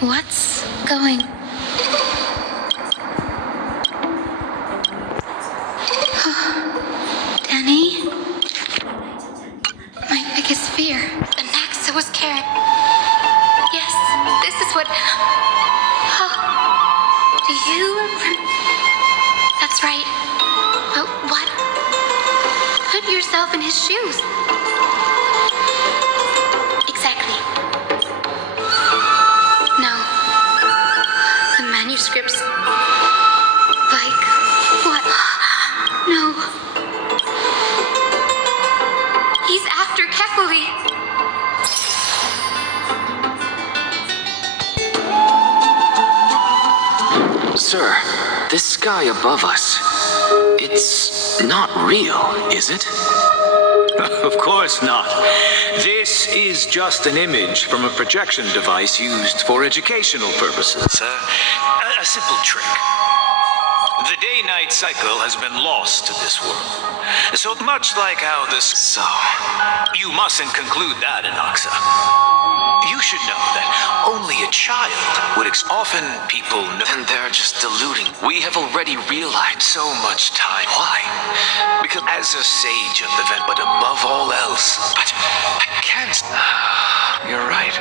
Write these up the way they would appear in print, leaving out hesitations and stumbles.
What's going... Danny? My biggest fear. Anaxa was carried. Yes, this is what... Do you... That's right. But what? Put yourself in his shoes. Exactly. No. The manuscripts... Like... What? No. He's after Kefali. Sir, this sky above us, it's not real, is it? Of course not. This is just an image from a projection device used for educational purposes. A simple trick. The day-night cycle has been lost to this world. So much like how this... So, You mustn't conclude that, Anaxa. You should know that only a child would often people know... then they're just deluding. We have already realized so much time. Why? Because as a sage of the vent, but above all else... But I can't... You're right.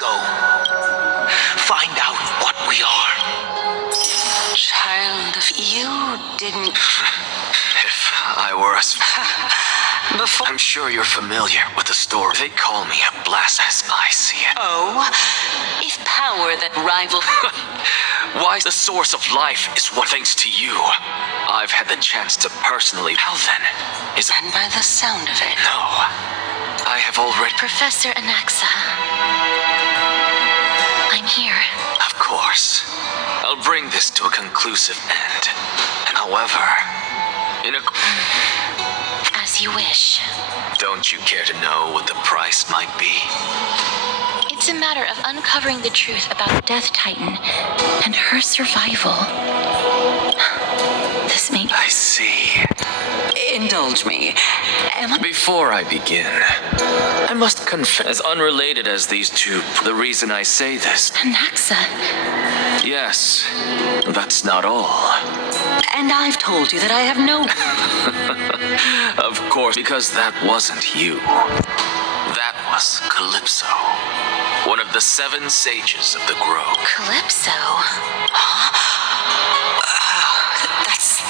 Go. Find out what we are. Child, you didn't... If I were a... Before... I'm sure you're familiar with the story. They call me a blast as I see it. Oh, if power that rival... Why the source of life is what, thanks to you, I've had the chance to personally... How then? Is... And by the sound of it... No. I have already... Professor Anaxa. I'm here. Of course. I'll bring this to a conclusive end. However, in a... As you wish. Don't you care to know what the price might be? It's a matter of uncovering the truth about Death Titan and her survival. This may... I see. Indulge me. Before I begin, I must confess, as unrelated as these two, the reason I say this... Anaxa. Yes, that's not all. And I've told you that I have no... Of course, because that wasn't you. That was Calypso, one of the 7 sages of the grove. Calypso? That's...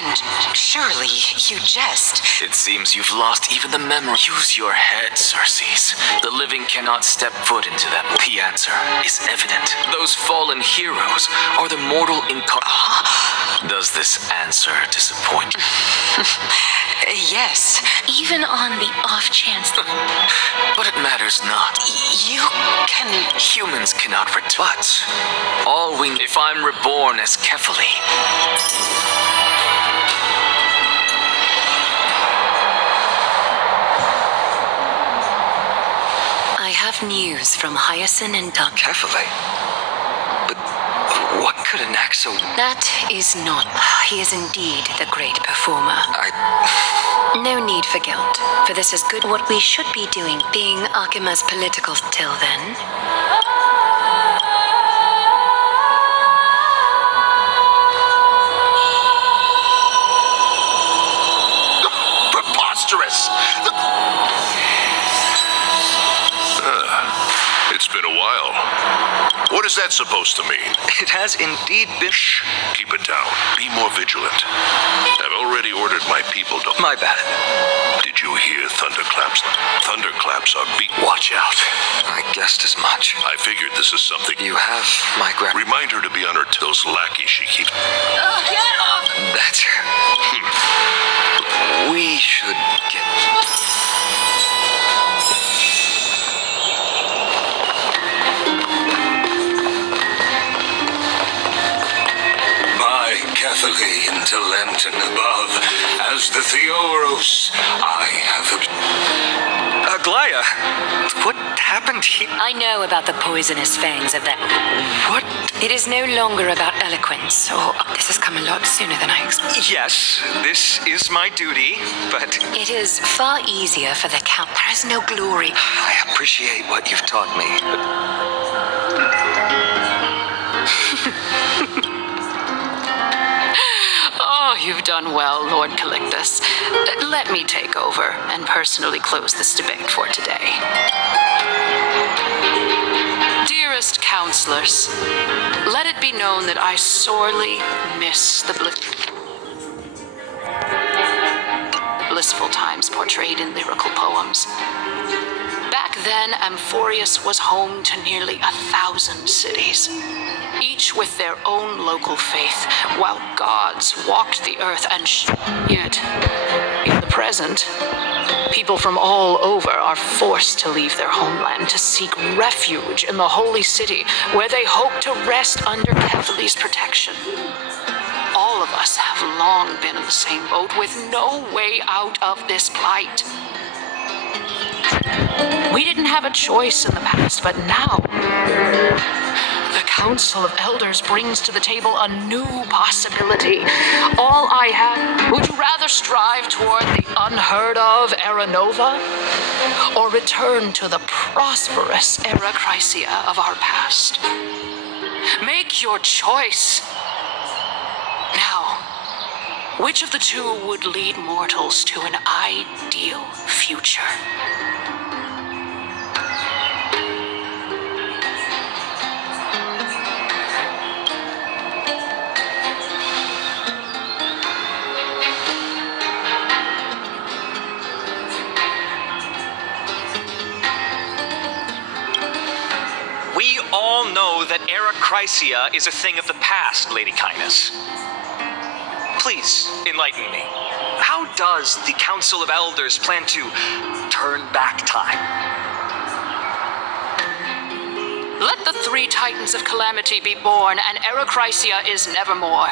And surely you jest. It seems you've lost even the memory. Use your head, Circes. The living cannot step foot into that. The answer is evident. Those fallen heroes are the mortal incarnate. Does this answer disappoint you? Yes. Even on the off chance... But it matters not. You can... Humans cannot return. But all we... If I'm reborn as Kefali... I have news from Hyacinth and Doug. Kefali? But what could Anaxa... That is not... He is indeed the great performer. No need for guilt, for this is good what we should be doing, being Akima's political till then. Preposterous! It's been a while. What is that supposed to mean? It has indeed been... Shh. Keep it down. Be more vigilant. I've already ordered my people to... My bad. Did you hear thunderclaps? Thunderclaps are beat. Watch out. I guessed as much. I figured this is something... You have my Remind her to be on her toes, lackey she keeps... Get off! That's her. We should get... By Kefali into Lenten above, as the Theoros, I have... Glaya, what happened here? I know about the poisonous fangs of that. What? It is no longer about eloquence, or this has come a lot sooner than I expected. Yes, this is my duty, but... It is far easier for the Count. There is no glory. I appreciate what you've taught me. done well, Lord Calictus. Let me take over and personally close this debate for today. Dearest counselors, let it be known that I sorely miss the blissful times portrayed in lyrical poems. Back then, Amphorius was home to nearly 1,000 cities, each with their own local faith, while gods walked the earth yet, in the present, people from all over are forced to leave their homeland to seek refuge in the holy city, where they hope to rest under Kephales's protection. All of us have long been in the same boat with no way out of this plight. We didn't have a choice in the past, but now the Council of Elders brings to the table a new possibility. All I have, would you rather strive toward the unheard of Era Nova, or return to the prosperous Era Chrysia of our past? Make your choice. Now, which of the two would lead mortals to an ideal future? We all know that Era Chrysia is a thing of the past, Lady Kindness. Please, enlighten me. How does the Council of Elders plan to turn back time? Let the three titans of calamity be born, and Era Chrysia is nevermore.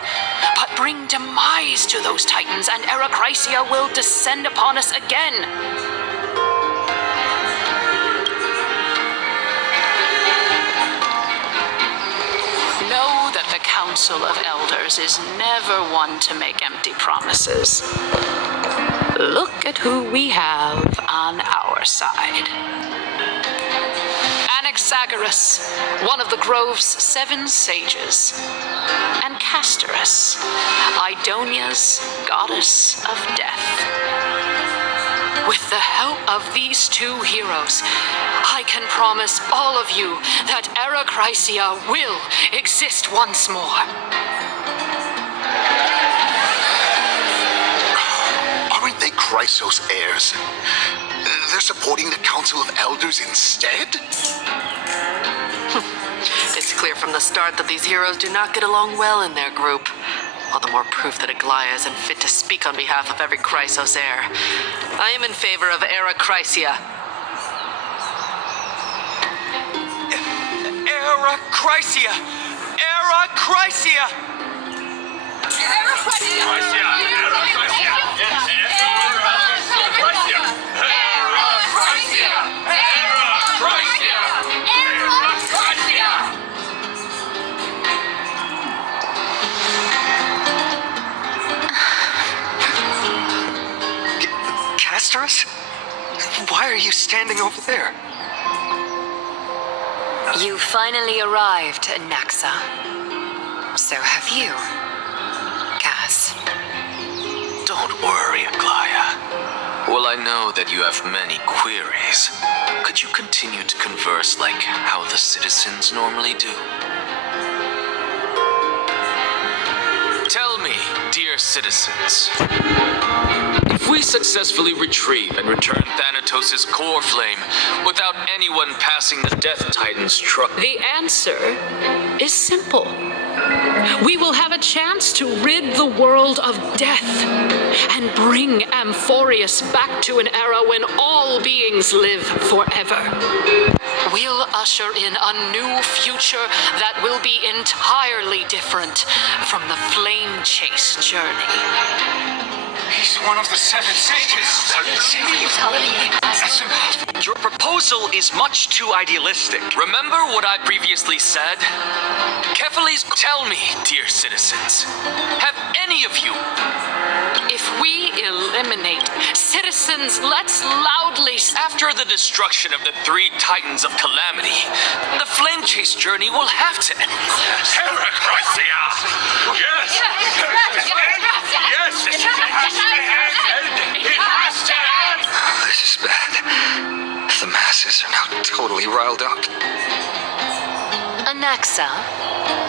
But bring demise to those titans, and Era Chrysia will descend upon us again. Know that the Council of Elders is never one to make empty promises. Look at who we have on our side. Anaxagoras, one of the Grove's 7 sages, and Castorus, Idonia's goddess of death. With the help of these 2 heroes, I can promise all of you that Era Chrysia will exist once more. Aren't they Chrysos heirs? They're supporting the Council of Elders instead? It's clear from the start that these heroes do not get along well in their group. All the more proof that Aglaya isn't fit to speak on behalf of every Chrysos heir. I am in favor of Era Chrysia. Era Chrysia! Era Chrysia! Era Chrysia! Castorus? Why are you standing over there? You finally arrived, Naxa. So have you, Kaz. Don't worry, Aglaya. Well, I know that you have many queries. Could you continue to converse like how the citizens normally do? Tell me, dear citizens, if we successfully retrieve and return Thanatos' core flame without anyone passing the Death Titan's truck, The answer is simple. We will have a chance to rid the world of death and bring Amphorius back to an era when all beings live forever. We'll usher in a new future that will be entirely different from the flame chase journey. He's one of the 7 sages. Your proposal is much too idealistic. remember what I previously said? Kephales's, tell me, dear citizens, have any of you... If we eliminate citizens, let's loudly... After the destruction of the 3 Titans of Calamity, the flame chase journey will have to end. Terra Chrystia! Yes! Yes! It has to end! It has to end! This is bad. The masses are now totally riled up. Anaxa,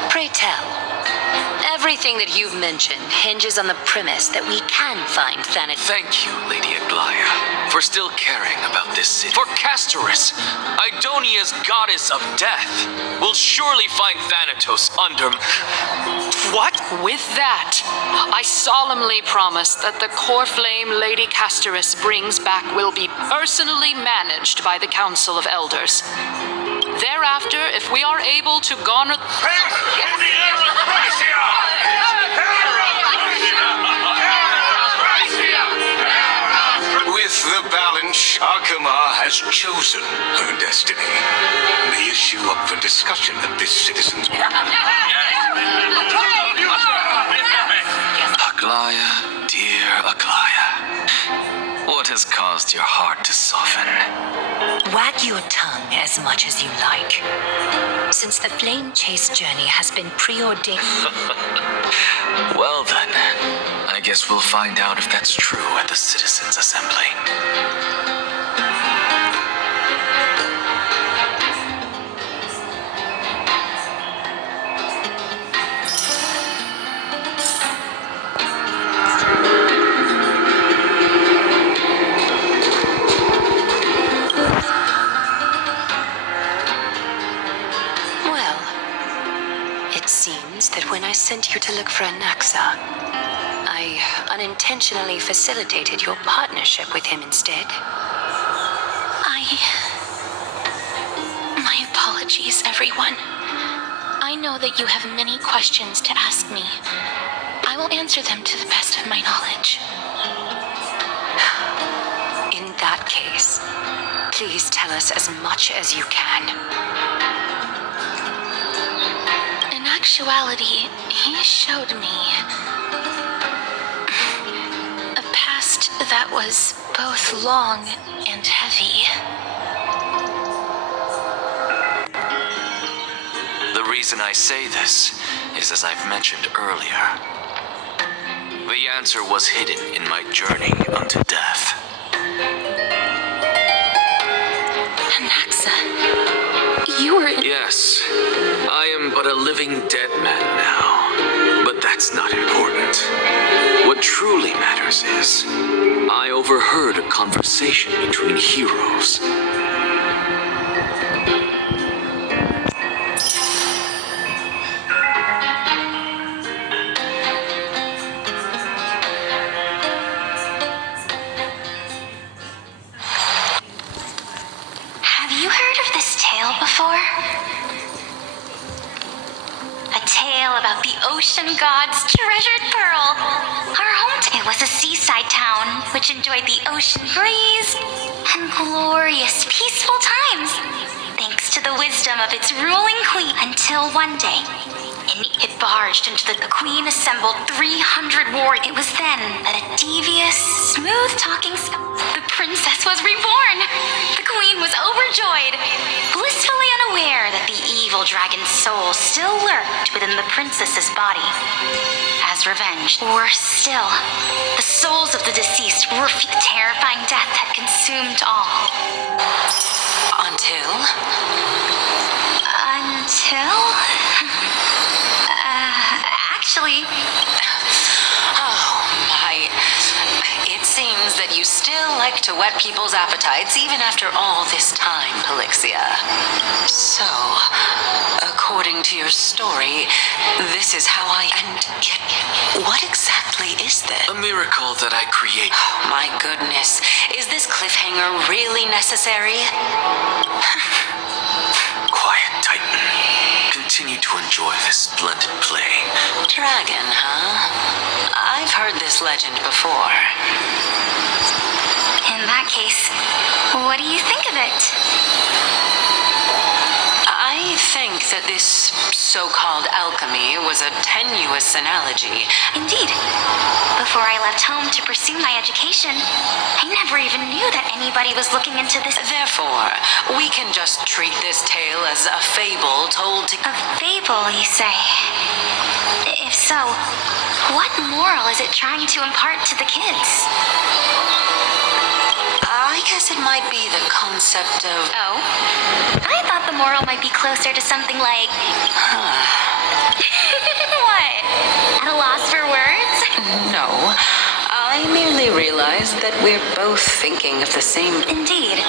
pray tell. Everything that you've mentioned hinges on the premise that we can find Thanatos. Thank you, Lady Aglaya, for still caring about this city. For Castoris, Idonia's goddess of death, will surely find Thanatos under... What? With that, I solemnly promise that the core flame Lady Castoris brings back will be personally managed by the Council of Elders. Thereafter, if we are able to garner... With the balance, Akama has chosen her destiny. The issue up for discussion at this citizens... Aglaya, dear Aglaya, what has caused your heart to soften? Wag your tongue as much as you like. Since the flame chase journey has been preordained... Well then, I guess we'll find out if that's true at the Citizens' Assembly. Well, it seems that when I sent you to look for Anaxa, I unintentionally facilitated your partnership with him instead. My apologies, everyone. I know that you have many questions to ask me. I will answer them to the best of my knowledge. In that case, please tell us as much as you can. In actuality, he showed me a past that was both long and heavy. The reason I say this is, as I've mentioned earlier, the answer was hidden in my journey unto death. Anaxa, you were... Yes, I am but a living dead man now, but that's not important. What truly matters is, I overheard a conversation between heroes. Have you heard of this tale before? A tale about the ocean god's treasured pearl. Our hometown was a seaside town which enjoyed the ocean breeze and glorious, peaceful times, thanks to the wisdom of its ruling queen. Until one day, it barged into the queen assembled 300 warriors. It was then that a devious, smooth-talking the princess was reborn. The queen was overjoyed, blissfully unaware that the evil dragon's soul still lurked within the princess's body. As revenge, worse still, the souls of the deceased were the terrifying death had consumed all. Until? Actually... Oh, my. It seems that you still like to whet people's appetites even after all this time, Pelixia. So, according to your story, this is how I... And yet, what exactly is this? A miracle that I created. Oh, my goodness. Is this cliffhanger really necessary? Quiet, Titan. Continue to enjoy this splendid play. Dragon, huh? I've heard this legend before. In that case, what do you think of it? I think that this so-called alchemy was a tenuous analogy. Indeed. Before I left home to pursue my education, I never even knew that anybody was looking into this. Therefore, we can just treat this tale as a fable told to... A fable, you say? If so, what moral is it trying to impart to the kids? I guess it might be the concept of... Oh? I thought the moral might be closer to something like... What? At a loss for words? No. I merely realized that we're both thinking of the same... Indeed.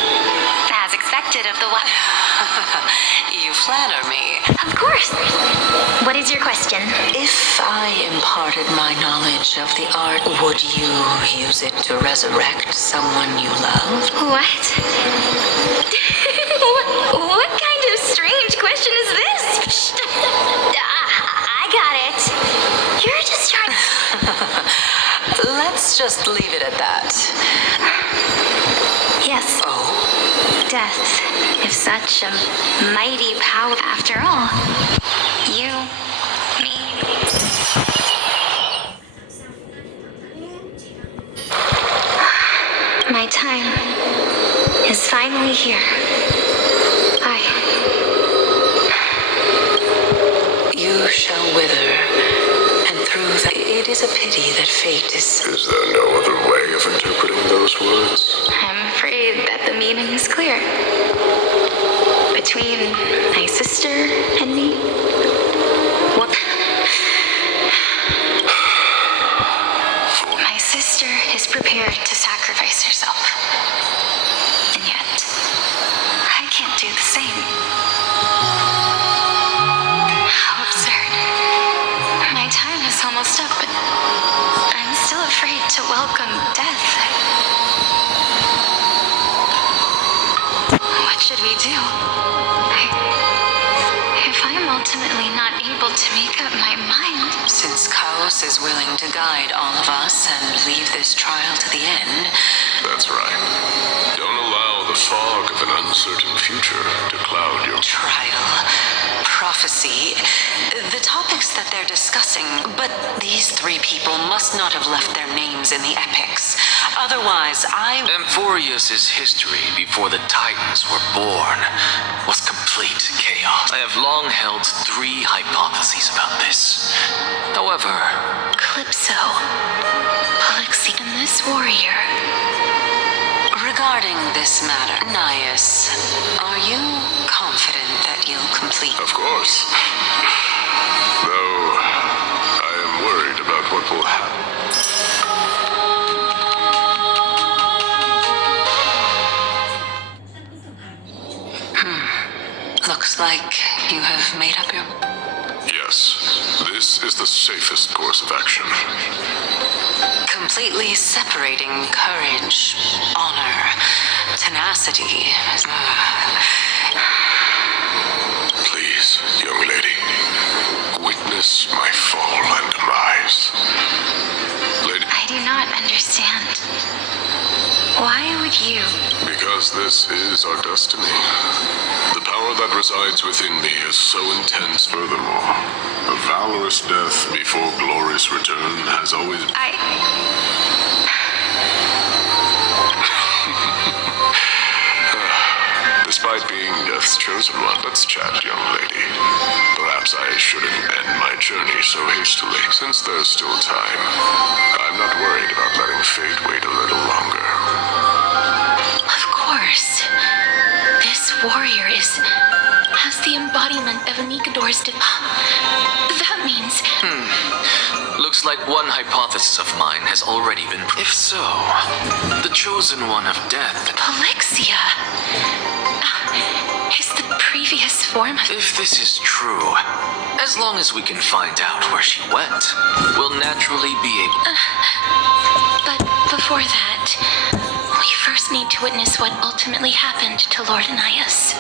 As expected of the one. You flatter me. Of course. What is your question? If I imparted my knowledge of the art, would you use it to resurrect someone you love? What? What kind of strange question is this? I got it. You're just trying... Let's just leave it at that. Yes. Oh? Death, if such a mighty power after all. You, me. My time is finally here. You shall wither, and through that it is a pity that fate is... Is there no other way of interpreting those words? I'm afraid that the meaning is clear. Between my sister and me. What? My sister is prepared to sacrifice herself. And yet, I can't do the same. How absurd. My time is almost up, but I'm still afraid to welcome death. What should we do? If I'm ultimately not able to make up my mind... Since Chaos is willing to guide all of us and leave this trial to the end... That's right. Don't allow the fog of an uncertain future to cloud your... Trial, prophecy, the topics that they're discussing, but these three people must not have left their names in the epics. Otherwise, Amphorius' history before the Titans were born was complete chaos. I have long held three hypotheses about this. However... Calypso, Polixi, and this warrior. Regarding this matter, Nias, are you confident that you'll complete... Of course. Though, I am worried about what will happen. Looks like you have made up your... Yes, this is the safest course of action. Completely separating courage, honor, tenacity. Please, young lady, witness my fall and demise. Lady... I do not understand. Why would you? Because this is our destiny. The power that resides within me is so intense furthermore. A valorous death before glorious return has always... Despite being Death's chosen one, let's chat, young lady. Perhaps I shouldn't end my journey so hastily, since there's still time. I'm not worried about letting fate wait a little longer. Of course. This warrior has the embodiment of Mikador's That means... Looks like one hypothesis of mine has already been... If so, the chosen one of death... Polixia is the previous form of... If this is true, as long as we can find out where she went, we'll naturally be able... But before that, we first need to witness what ultimately happened to Lord Anias.